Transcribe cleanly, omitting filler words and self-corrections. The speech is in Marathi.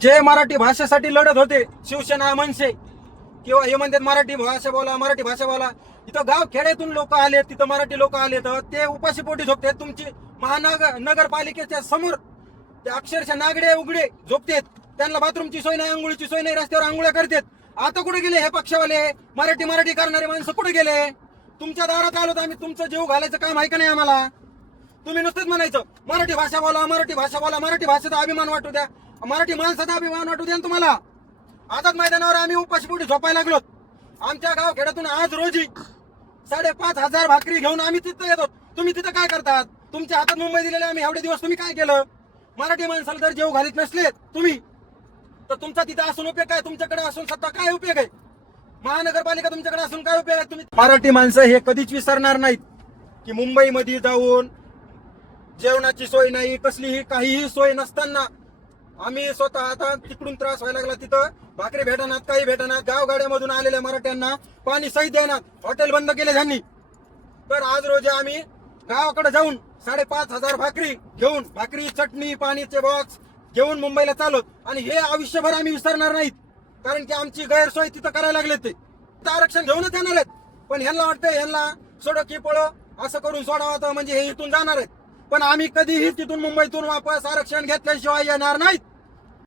जे मराठी भाषेसाठी लढत होते, शिवसेना मनसे किंवा हे म्हणतात मराठी भाषा बोला, मराठी भाषा बोला, इथं गाव खेड्यातून लोक आले, तिथं मराठी लोक आले, तर ते उपाशी पोटी झोपतात. तुमची नगरपालिकेच्या समोर ते अक्षरशः नागडे उघडे झोपतात. त्यांना बाथरूमची सोय नाही, आंघोळीची सोय नाही, रस्त्यावर आंघोळ्या करतात. आता कुठे गेले हे पक्षवाले? मराठी मराठी करणारे माणसं कुठे गेले? तुमच्या दारात आलो तर आम्ही तुमचं जीव घालायचं काम आहे का नाही आम्हाला? तुम्ही नुसतंच म्हणायचं मराठी भाषा बोला, मराठी भाषा बोला, मराठी भाषेचा अभिमान वाटू द्या, मराठी माणसाचा अभिमान वाटू द्या ना तुम्हाला. आझाद मैदानावर आम्ही उपाशीपोटी झोपायला लागलो. आमच्या गाव खेड्यातून आज रोजी 5,500 भाकरी घेऊन आम्ही तिथं येतो. तुम्ही तिथं काय करतात? तुमच्या हातात मुंबई दिलेले आम्ही एवढे दिवस तुम्ही काय केलं? मराठी माणसाला जर जीव घालीत नसले तुम्ही, तर तुमचा तिथं असून उपयोग काय? तुमच्याकडे असून सत्ता काय उपयोग आहे? महानगरपालिका तुमच्याकडे असून काय उपयोग आहे? तुम्ही मराठी माणसं हे कधीच विसरणार नाहीत की मुंबईमध्ये जाऊन जेवणाची सोय नाही, कसलीही काहीही सोय नसताना आम्ही स्वतः आता तिकडून त्रास व्हायला लागला. तिथं भाकरी भेटणार, काही भेटणार, गावगाड्यामधून आलेल्या मराठ्यांना पाणी सहित देणार, हॉटेल बंद केले त्यांनी. तर आज रोजी आम्ही गावाकडे जाऊन 5,500 भाकरी घेऊन, भाकरी, चटणी, पाणीचे बॉक्स घेऊन मुंबईला चालत. आणि हे आयुष्यभर आम्ही विसरणार नाहीत, कारण की आमची गैरसोय तिथं करायला लागले. ते आरक्षण घेऊनच येणार आहेत, पण ह्यांना वाटतं ह्यांना सोडो की पळो असं करून सोडावं म्हणजे हे इथून जाणार आहेत. पण आम्ही कधीही तिथून मुंबईतून वापस आरक्षण घेतल्याशिवाय येणार नाहीत.